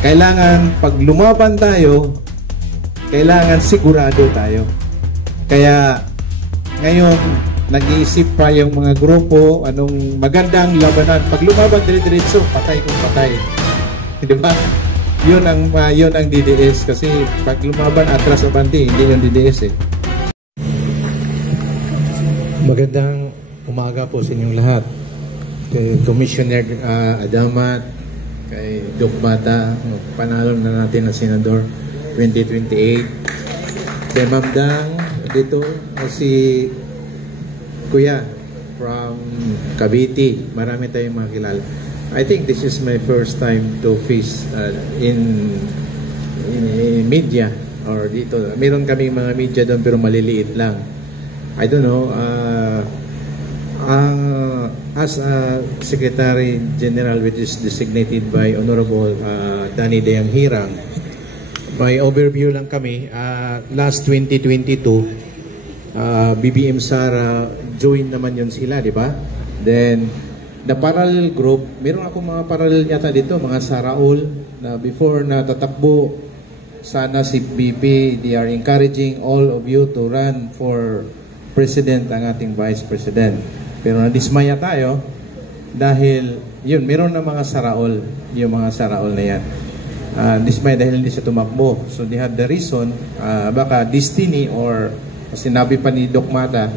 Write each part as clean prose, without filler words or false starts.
Kailangan, pag lumaban tayo, kailangan sigurado tayo. Kaya, ngayon, nag-iisip pa yung mga grupo, anong magandang labanan. Pag lumaban dire-diretso, patay kung patay. Di ba? Yun ang DDS. Kasi pag lumaban atras abanti, hindi yung DDS eh. Magandang umaga po sa inyong lahat. Kay Commissioner Adamat, kay Doc Bata, panalo na natin na Senador 2028. Kay Ma'am Dang, dito si Kuya from Cavite. Marami tayong mga kilala. I think this is my first time to face in media or dito. Meron kaming mga media doon pero maliliit lang. I don't know. As a Secretary General which is designated by Honorable Danny Dayang Hirang, by overview lang kami, last 2022, BBM Sara, join naman yun sila, di ba? Then, the parallel group, meron ako mga parallel yata dito, mga Saraol, na before na tatakbo, sana si BP, they are encouraging all of you to run for President, ang ating Vice President. Pero nadismaya tayo dahil yun, meron na mga Saraol, yung mga Saraol na yan. Dismaya dahil hindi siya tumakbo. So they have the reason, baka destiny or sinabi pa ni Doc Mata,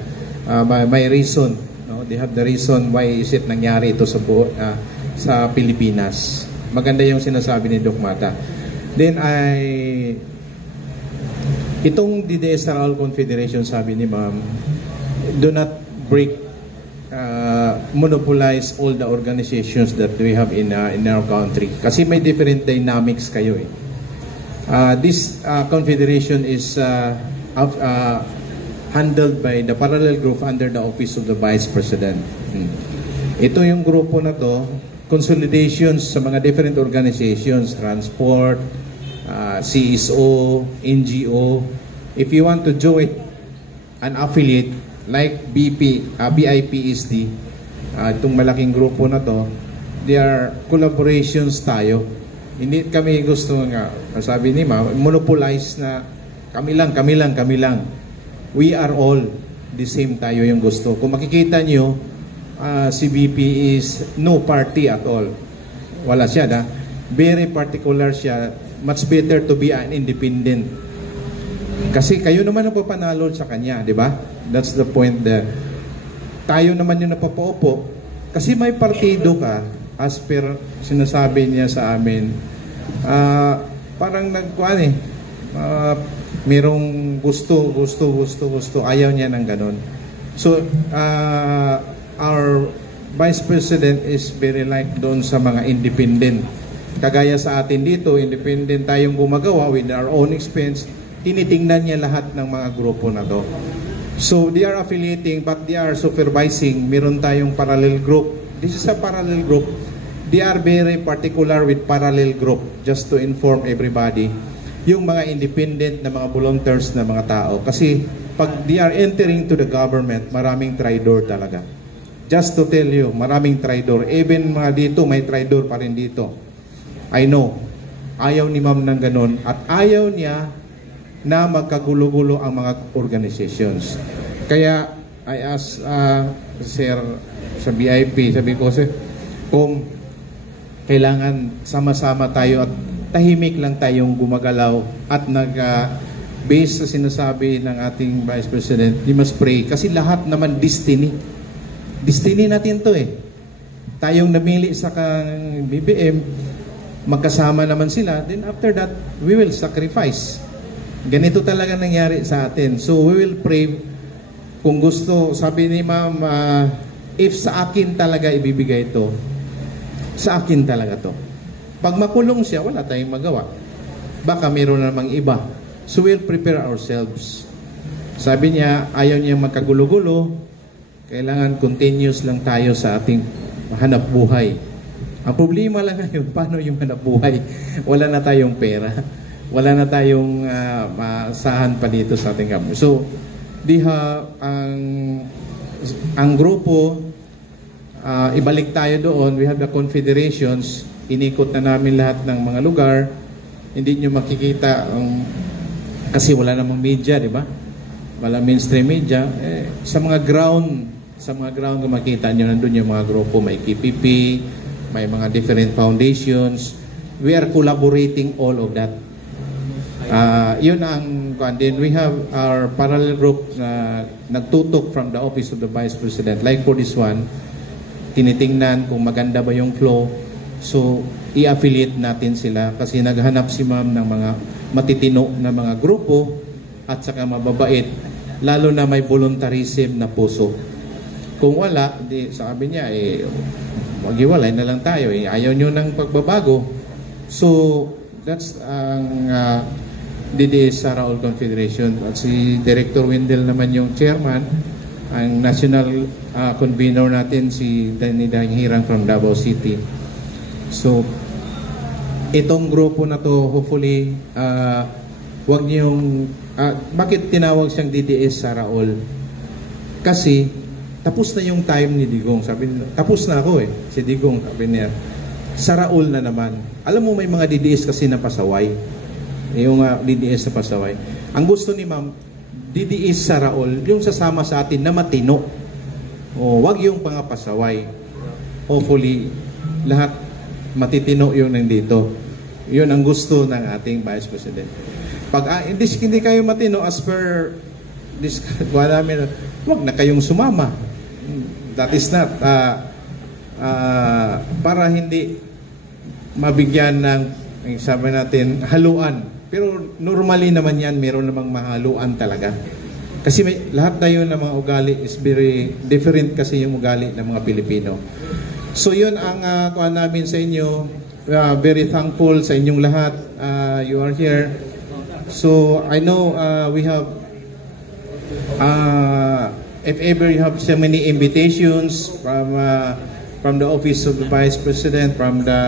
may reason. No? They have the reason why is it nangyari ito sa Pilipinas. Maganda yung sinasabi ni Doc Mata. Then itong DDS Saraol Confederation, sabi ni Ma'am, do not break monopolize all the organizations that we have in our country. Kasi may different dynamics kayo eh. This confederation is handled by the parallel group under the office of the Vice President. Ito yung grupo na to, consolidations sa mga different organizations, transport, CSO, NGO. If you want to join an affiliate like BIPSD, itong malaking grupo na to, they are collaborations tayo. Hindi kami gusto nga, sabi ni Ma'am, monopolize na kami lang. We are all the same tayo yung gusto. Kung makikita nyo, si BP is no party at all. Wala siya na. Very particular siya. Much better to be an independent. Kasi kayo naman ang papanalo sa kanya, di ba? That's the point that tayo naman yung napapaupo. Kasi may partido ka, as per sinasabi niya sa amin, parang nagkuhan eh. Merong gusto, ayaw niya ng ganon. So, our Vice President is very like doon sa mga independent. Kagaya sa atin dito, independent tayong gumagawa with our own expense. Tinitingnan niya lahat ng mga grupo na to. So, they are affiliating but they are supervising. Meron tayong parallel group. This is a parallel group. They are very particular with parallel group, just to inform everybody. Yung mga independent na mga volunteers na mga tao. Kasi, pag they are entering to the government, maraming traidor talaga. Just to tell you, maraming traidor. Even mga dito, may traidor pa rin dito. I know. Ayaw ni Ma'am ng ganun. At ayaw niya na magkagulo-gulo ang mga organizations. Kaya, I ask Sir sa BIP, sabi ko, Sir, kung kailangan sama-sama tayo at tahimik lang tayong gumagalaw at nag-base sa sinasabi ng ating Vice President, we must pray. Kasi lahat naman destiny. Destiny natin to eh. Tayong namili sa kang BBM, magkasama naman sila, then after that, we will sacrifice. Ganito talaga nangyari sa atin. So, we will pray kung gusto. Sabi ni Ma'am, if sa akin talaga ibibigay ito, sa akin talaga to. Pag makulong siya, wala tayong magawa. Baka meron namang iba. So, we'll prepare ourselves. Sabi niya, ayaw niya magkagulo-gulo. Kailangan continuous lang tayo sa ating hanap buhay. Ang problema lang ngayon, paano yung hanap buhay? Wala na tayong pera. Wala na tayong maasahan pa dito sa ating government. So, ang grupo, ibalik tayo doon. We have the confederations. Inikot na namin lahat ng mga lugar. Hindi nyo makikita kasi wala namang media, di ba? Wala mainstream media. Sa mga ground kung makita nyo, nandun yung mga grupo, may KPP, may mga different foundations. We are collaborating all of that. Yun ang, and then we have our parallel group na nagtutok from the office of the Vice President. Like for this one, tinitingnan kung maganda ba yung flow. So, i-affiliate natin sila kasi naghanap si ma'am ng mga matitino na mga grupo at saka mababait, lalo na may voluntarism na puso. Kung wala, sabi niya, maghiwalay na lang tayo. Ayaw nyo ng pagbabago. So, that's ang DDS Sara All Confederation. At si Director Wendell naman yung chairman. Ang national convener natin, si Danny Hirang from Davao City. So, itong grupo na to, hopefully, wag niyong, bakit tinawag siyang DDS Sara All? Kasi, tapos na yung time ni Digong. Sabi niya, tapos na ako si Digong, sabi niya, Sara All na naman. Alam mo, may mga DDS kasi na pasaway. Yung DDS na pasaway. Ang gusto ni ma'am, DDS Sara All, yung sasama sa atin na matino. Wag yung pangapasaway. Hopefully, lahat matitino yung nandito. Yun ang gusto ng ating Vice President. Pag hindi kayo matino, as per this, wag na kayong sumama. That is not para hindi mabigyan ng, sabi natin, haluan. Pero normally naman yan, meron namang mahaluan talaga. Kasi lahat tayo ng mga ugali is very different kasi yung ugali ng mga Pilipino. So yun ang kuha namin sa inyo. Very thankful sa inyong lahat. You are here. So I know we have, if ever you have so many invitations from the office of the Vice President, from the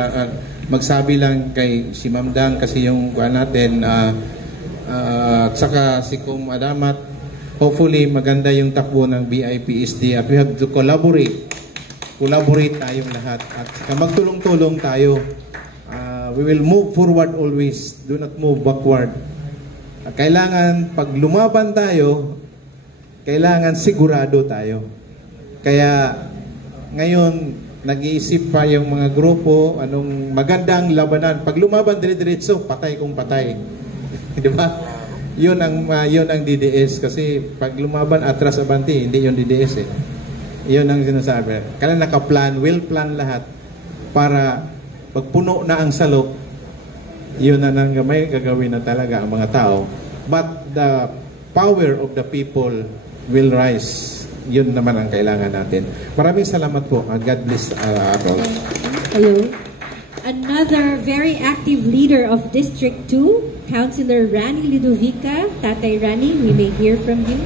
magsabi lang kay si Ma'am Dang kasi yung kuha natin at saka si Kum Adamat. Hopefully maganda yung takbo ng BIPSD at we have to collaborate tayong lahat at magtulong-tulong tayo. We will move forward always, do not move backward. Kailangan pag lumaban tayo, kailangan sigurado tayo. Kaya ngayon nag-iisip pa yung mga grupo, anong magandang labanan. Pag lumaban dire-diretso, patay kung patay. Di ba? Yun ang DDS kasi pag lumaban atras abanti, hindi yung DDS Yun ang sinasabi. Kailan naka-plan, well-plan lahat para pag puno na ang salok, yun na nang may gagawin na talaga ang mga tao. But the power of the people will rise. Yun naman ang kailangan natin. Maraming salamat po. God bless all. Hello. Another very active leader of District 2, Councilor Rani Ludovica. Tatay Rani, we may hear from you.